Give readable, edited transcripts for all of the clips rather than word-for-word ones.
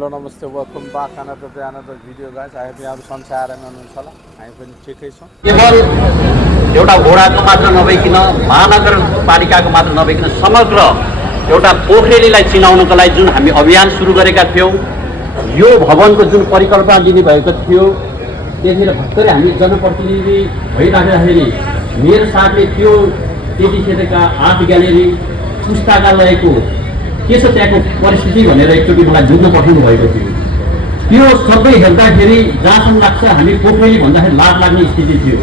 Hello, namaste. Welcome back another video, guys. I hope you have sun share and अनुसाला हामी पनि ठिकै छौं। केवल एउटा घोडाको मात्र नभइकन महानगरपालिकाको मात्र नभइकन समग्र एउटा पोखरेलीलाई चिनाउनको लागि जुन हामी अभियान सुरु गरेका थियौं, यो भवनको जुन परिकल्पना दिने भएको थियो, त्यसले भर्खरै हामी जनप्रतिनिधि भइराख्दाखेरि मेरो साथले त्यो त्यतिखेरका आर्ट ग्यालेरी पुस्तकालयको के छ त्यहाँको परिस्थिति भनेर एकचोटि मलाई बुझ्न पठाउनु भएको थियो। त्यो सबै हेर्दाखेरि जहाँसम्म लाग्छ हामी पोखरेली भन्दाखेरि लाज लाग्ने स्थिति थियो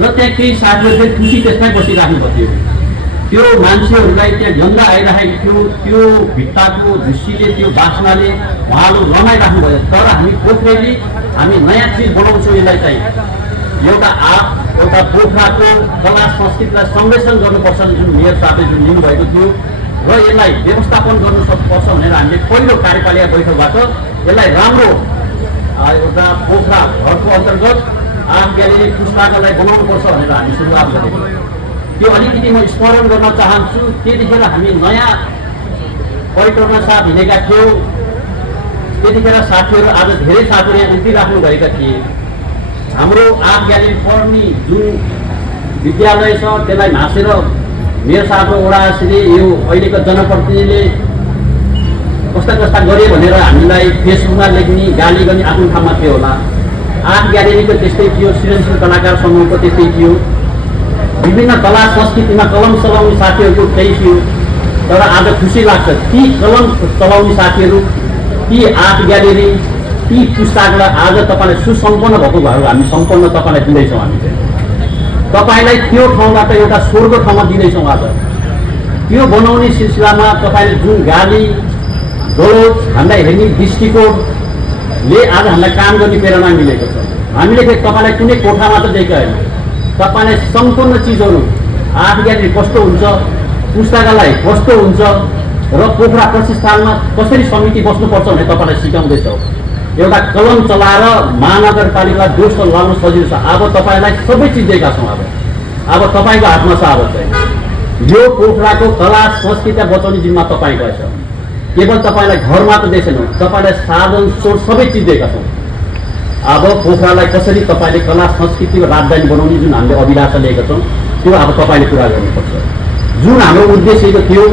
र त्यहाँ केही साथीहरूले खुसी त्यसमै बसिराख्नु पर्थ्यो। त्यो मान्छेहरूलाई त्यहाँ गन्दा आइरहेको थियो, त्यो भित्ताको दृश्यले त्यो बासनाले उहाँहरू रमाइराख्नु भयो। तर हामी पोखरेली हामी नयाँ चिज बनाउँछौँ, यसलाई चाहिँ एउटा एउटा पोखराको कला संस्कृतिलाई संरक्षण गर्नुपर्छ जुन मेयर साथले जुन लिनुभएको थियो र यसलाई व्यवस्थापन गर्नु सक्नुपर्छ भनेर हामीले पहिलो कार्यपालिका बैठकबाट यसलाई राम्रो एउटा पोखरा घरको अन्तर्गत आर्ट ग्यालेरी पुस्तकालय बनाउनुपर्छ भनेर हामी सुरुवात गरेको। त्यो अलिकति म स्मरण गर्न चाहन्छु। त्यतिखेर हामी नयाँ परिक्रमा साथ हिँडेका थियौँ। त्यतिखेर साथीहरू आज धेरै साथीहरू यहाँ उम्रिराख्नु भएका थिए। हाम्रो आर्ट ग्यालेरी पढ्ने जुन विद्यालय छ त्यसलाई नासेर मेयर साहबको ओडासीले यो अहिलेको जनप्रतिनिधिले कस्ता कस्ता गरे भनेर हामीलाई फेसबुकमा लेख्ने गाली गर्ने आफ्नो ठाउँमा थियो होला। आर्ट ग्यालेरीको त्यस्तै थियो, सृजनशील कलाकार समूहको त्यस्तै थियो, विभिन्न कला संस्कृतिमा कलम चलाउने साथीहरूको त्यही थियो। तर आज खुसी लाग्छ ती कलम चलाउने साथीहरू, ती आर्ट ग्यालेरी, ती पुस्तकालय आज तपाईँलाई सुसम्पन्न भएको भएर हामी सम्पन्न तपाईँलाई दिँदैछौँ। हामी चाहिँ तपाईलाई त्यो ठाउँबाट एउटा स्वर्ग ठाउँमा दिँदैछौँ। आज त्यो बनाउने सिलसिलामा तपाईँले जुन गाली गलोच हामीलाई हेर्ने दृष्टिकोणले आज हामीलाई काम गर्ने प्रेरणा मिलेको छ। हामीले फेरि तपाईँलाई कुनै कोठा मात्र दिएको होइन, तपाईँलाई सम्पूर्ण चिजहरू आर्ट ग्यालेरी कस्तो हुन्छ, पुस्तकालय कस्तो हुन्छ र पोखरा प्रतिष्ठानमा कसरी समिति बस्नुपर्छ भने तपाईँलाई सिकाउँदैछौँ। एउटा कलम चलाएर महानगरपालिकालाई दोष लगाउन सजिलो छ। अब तपाईँलाई सबै चिज दिएका छौँ। अब तपाईँको हातमा छ। अब चाहिँ यो पोखराको कला संस्कृति बचाउने जिम्मा तपाईँको छ। केवल तपाईँलाई घर मात्र दिएको छैनौँ, तपाईँलाई साधन स्रोत सबै चिज दिएका छौँ। अब पोखरालाई कसरी तपाईँले कला संस्कृति र राजधानी बनाउने जुन हामीले अभिलाषा लिएका छौँ त्यो अब तपाईँले पुरा गर्नुपर्छ। जुन हाम्रो उद्देश्यको थियो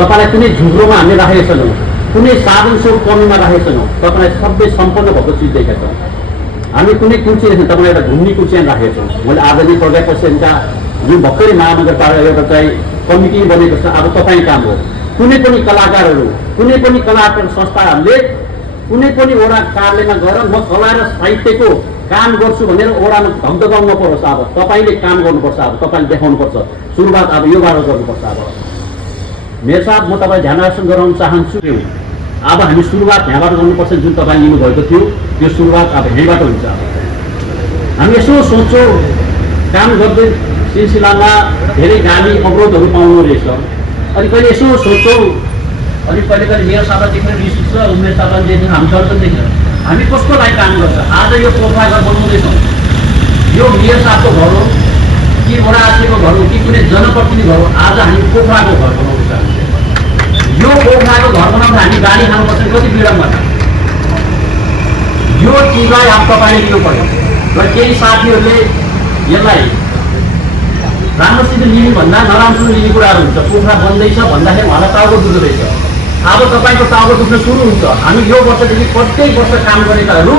तपाईँलाई कुनै झुक्रोमा हामीले राखेका छैनौँ, कुनै साधन स्रोत कमीमा राखेको छैनौँ, तपाईँलाई सबै सम्पन्न भएको चिज दिएका छौँ। हामी कुनै कुर्सी रहेछौँ, तपाईँलाई एउटा घुम्ने कुर्सी राखेको छौँ। मैले आजदेखि प्रज्ञा पश्चिमका जुन भर्खरै महानगरपालिका एउटा चाहिँ कमिटी बनेको छ। अब तपाईँ काम हो, कुनै पनि कलाकारहरू, कुनै पनि कलाकार संस्थाहरूले कुनै पनि वडा कार्यालयमा गएर म कला र साहित्यको काम गर्छु भनेर वडामा धगधगाउन नपरोस्। अब तपाईँले काम गर्नुपर्छ। अब तपाईँले देखाउनुपर्छ। सुरुवात अब योबाट गर्नुपर्छ। अब मेयर साहब, म तपाईँ ध्यान आकर्षण गराउन चाहन्छु। अब हामी सुरुवात यहाँबाट गर्नुपर्छ। जुन तपाईँ लिनुभएको थियो त्यो सुरुवात अब यहीँबाट हुन्छ। हामी यसो सोच्छौँ काम गर्दै सिलसिलामा धेरै गाली अवरोधहरू पाउनु रहेछ। अनि कहिले यसो सोच्छौँ, अनि कहिले कहिले मेयर साहबलाई देखेर रिस उठ्छ, उमेर साहबलाई देखेर हामी चल्छ देखेर हामी कसको लागि काम गर्छ। आज यो पोखरा घर बनाउँदैछौँ, यो मेयर साहबको घर हो कि वडासीको घर हो कि कुनै जनप्रतिनिधि घर हो, आज हामी पोखराको घर बनाउँदैछ। यो पोखराको घर बनाउँदा हामी गाडी खानुपर्छ कति विडम्बना। यो चिजलाई अब तपाईँले लिनु पर्यो र केही साथीहरूले यसलाई राम्रोसित लिनुभन्दा नराम्रो लिने कुराहरू हुन्छ। पोखरा बन्दैछ भन्दाखेरि उहाँलाई टाउको दुख्दो रहेछ। अब तपाईँको टाउको दुख्न सुरु हुन्छ। हामी यो वर्षदेखि प्रत्येक वर्ष काम गरेकाहरू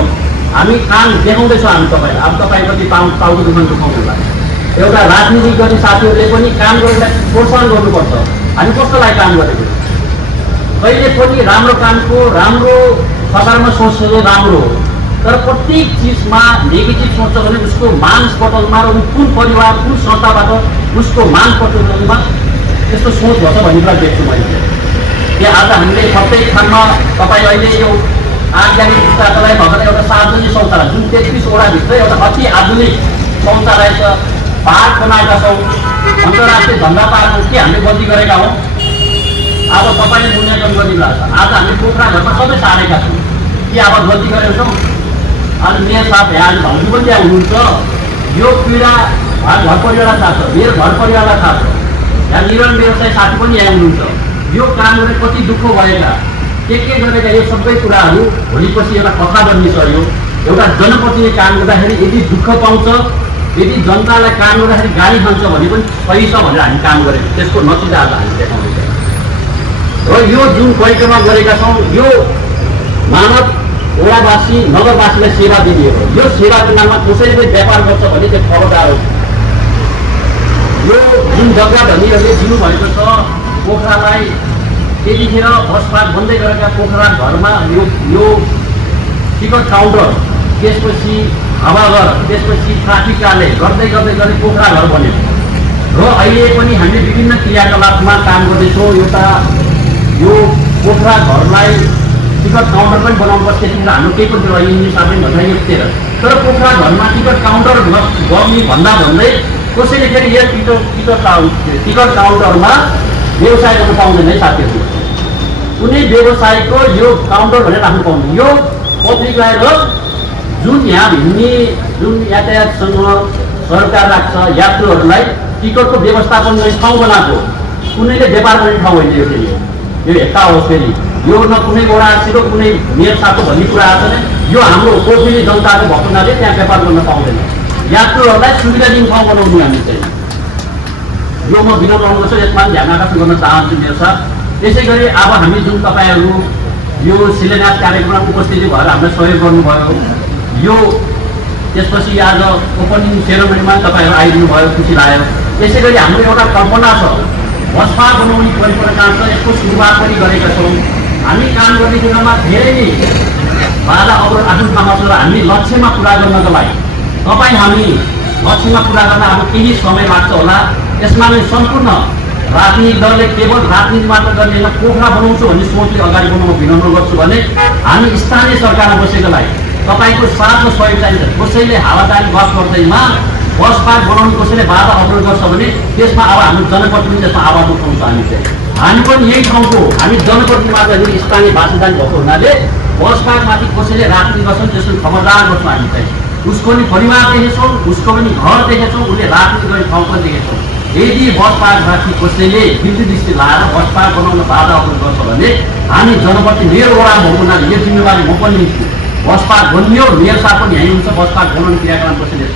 हामी काम देखाउँदैछौँ। हामी तपाईँलाई अब तपाईँ कति टाउको दुख्न दुखाउनुलाई एउटा राजनीति गर्ने साथीहरूले पनि काम गरेर प्रोत्साहन गर्नुपर्छ। हामी कसको लागि काम गरेको, कहिले पनि राम्रो कामको राम्रो सकारात्मक सोच राम्रो हो, तर प्रत्येक चिजमा नेगेटिभ सोच्छ भने उसको मान पटलमा र कुन परिवार कुन संस्थाबाट उसको मान पटलमा त्यस्तो सोच भन्छ भन्ने कुरा देख्छु मैले। त्यहाँ आज हामीले प्रत्येक ठाउँमा तपाईँ अहिले यो आर्ट ग्यालेरी पुस्तकालय भएर एउटा सार्वजनिक शौचालय जुन 33 वडाभित्र एउटा अति आधुनिक शौचालय छ, पार्क बनाएका छौँ, अन्तर्राष्ट्रिय धन्दा पार्क के हामीले बन्दी गरेका हौँ। अब तपाईँले मूल्याङ्कन गरिदिनु छ। आज हामी पोखरा घरमा सबै सारेका छौँ कि अब गल्ती गरेका छौँ। अनि मेयर साहब यहाँ भाउजू पनि त्यहाँ हुनुहुन्छ। यो पीडा घर परिवारलाई थाहा छ, मेरो घर परिवारलाई थाहा छ, यहाँ निर्माण व्यवसाय साथी पनि यहाँ हुनुहुन्छ। यो काम गरेर कति दुःख भएका के गरेका यो सबै कुराहरू भोलिपछि एउटा कथा बन्ने सह्यो। एउटा जनप्रतिनिधि काम गर्दाखेरि यदि दुःख पाउँछ, यदि जनतालाई काम गर्दाखेरि गाली खान्छ भने पनि सही छ भनेर हामी काम गरेको, त्यसको नतिजा आज हामी देखाउँदैछौँ। र यो जुन परिक्रमा गरेका छौँ, यो मानव वडावासी नगरवासीलाई सेवा दिने हो। यो सेवाको नाममा कसैले व्यापार गर्छ भने त्यो खबरदार हो। यो जुन जग्गा धनीहरूले दिनुभएको छ पोखरालाई, त्यतिखेर बसपास बन्दै गरेका पोखरा घरमा यो टिकट काउन्टर, त्यसपछि हावाघर, त्यसपछि ट्राफिक कार्यालय गर्दै पोखरा घर बन्यो। र अहिले पनि हामीले विभिन्न क्रियाकलापमा काम गर्दैछौँ। एउटा यो पोखरा घरलाई टिकट काउन्टर पनि बनाउनुपर्छ, त्यतिखेर हाम्रो केही पनि त्यो इन्जिनियर साहबले भनिरहेको थिएन। तर पोखरा घरमा टिकट काउन्टर गर्ने भन्दै कसैले फेरि यो टिकट काउन्टरमा व्यवसाय गर्न पाउँदैन है साथीहरू। कुनै व्यवसायको यो काउन्टर भनेर राख्नु पाउँदैन। यो पत्रिका र जुन यहाँ हिँड्ने जुन यातायातसँग सरकार राख्छ यात्रुहरूलाई टिकटको व्यवस्थापन गर्ने ठाउँ बनाएको, कुनैले व्यापार गर्ने ठाउँ होइन। यो फेरि यो हेक्का हो। फेरि यो न कुनै वडासीको कुनै मेयर साथको भन्ने कुरा आएको छैन। यो हाम्रो पोखरेली जनताको भएको हुनाले त्यहाँ व्यापार गर्न पाउँदैन। यात्रुहरूलाई सुविधा दिने ठाउँ बनाउनु हामी चाहिँ यो म विनोद गर्नुपर्छ। यसमा ध्यान आकर्षण गर्न चाहन्छु मेरो साथ। त्यसै गरी अब हामी जुन तपाईँहरू यो शिलान्यास कार्यक्रममा उपस्थिति भएर हामीलाई सहयोग गर्नुभयो, यो त्यसपछि आज ओपनिङ सेरोमनीमा तपाईँहरू आइदिनु भयो, खुसी लाग्यो। त्यसै गरी हाम्रो एउटा कल्पना छ, बसपा बनाउने परिकल्पना छ, यसको सुरुवात पनि गरेका छौँ। हामी काम गर्ने बेलामा धेरै नै बाधा अवरोध आफ्नो ठाउँमा छ र हामी लक्ष्यमा पुरा गर्नको लागि हामी लक्ष्यमा पुरा गर्न अब केही समय लाग्छ होला। यसमा नै सम्पूर्ण राजनीतिक दलले केवल राजनीति मात्र गर्ने होइन, पोखरा बनाउँछु भन्ने सोचले अगाडि बढाउन विनम्र गर्छु भने हामी स्थानीय सरकारमा बसेकोलाई तपाईँको साथ र सहयोग चाहिन्छ। कसैले हावादारी गफ गर्दैमा बस पार्क बनाउनु कसैले बाधा अवरोध गर्छ भने त्यसमा अब हाम्रो जनप्रतिनिधि त्यसमा आवाज उठाउँछ। हामी पनि यही ठाउँको हामी जनप्रतिनिधि मात्र स्थानीय बासिन्दा भएको हुनाले बस पार्कमाथि कसैले राजनीति गर्छन् त्यसको खबरदार गर्छौँ। हामी चाहिँ उसको पनि परिवार देखेछौँ, उसको पनि घर देखेछौँ, उसले राजनीति गर्ने ठाउँ पनि देखेछौँ। यदि बस पार्कमाथि कसैले विद्युत दृष्टि लाएर बस पार्क बनाउन बाधा अवरोध गर्छ भने हामी जनप्रति मेरो वडा भएको हुनाले यो जिम्मेवारी म पनि लिन्छु। बस पार्क बनियो, मेयर साहब पनि यहीँ हुन्छ, बस पार्क बनाउने क्रियाकलाप कसैले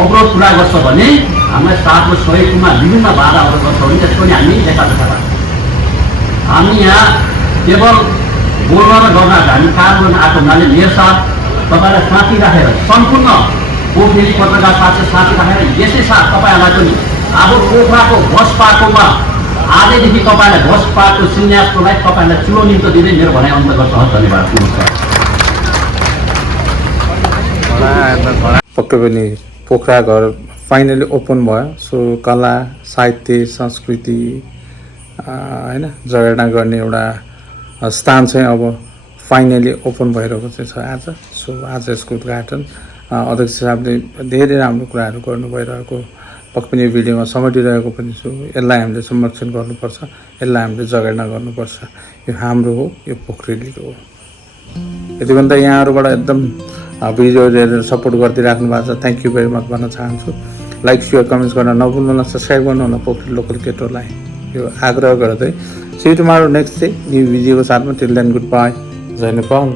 अवरोध पुरा गर्छ भने हामीलाई साथ र सहयोगमा विभिन्न बाधा अवरोध गर्छ भने त्यसको पनि हामी लेखाजोखा राख्छौँ। हामी यहाँ केवल बोल्न र गर्न हामी काम गर्न आएको हुनाले मेयर साहब तपाईँलाई साथी राखेर सम्पूर्ण पोखरेली पत्रकार साथी राखेर यसै साथ तपाईँहरूलाई पनि अब पोखराको बस पार्कमा आजदेखि तपाईँलाई बस पार्कको शिलान्यासको लागि तपाईँलाई चुलो निम्तो दिँदै मेरो भनाइ अन्त गर्छ। धन्यवाद। पक्कै पनि पोखरा घर फाइनली ओपन भयो। सो कला साहित्य संस्कृति होइन जगेर्ना गर्ने एउटा स्थान चाहिँ अब फाइनली ओपन भइरहेको चाहिँ छ आज। सो आज यसको उद्घाटन अध्यक्ष साहबले धेरै राम्रो कुराहरू गर्नु भइरहेको पक्कै पनि भिडियोमा समेटिरहेको पनि छु। यसलाई हामीले संरक्षण गर्नुपर्छ, यसलाई हामीले जगेर्ना गर्नुपर्छ। यो हाम्रो हो, यो पोखरेलीको हो। यति भन्दा यहाँहरूबाट एकदम भिडियो हेरेर सपोर्ट गरिदिइराख्नु भएको छ। थ्याङ्क यू भेरी मच भन्न चाहन्छु। लाइक सेयर कमेन्ट्स गर्न नभुल्नु होला, सब्सक्राइब गर्नु होला पोखरेली लोकल केटोलाई यो आग्रह गर्दै see tomorrow next day new भिडियोको साथमा। टिल देन गुड बाई, जय नेपाल।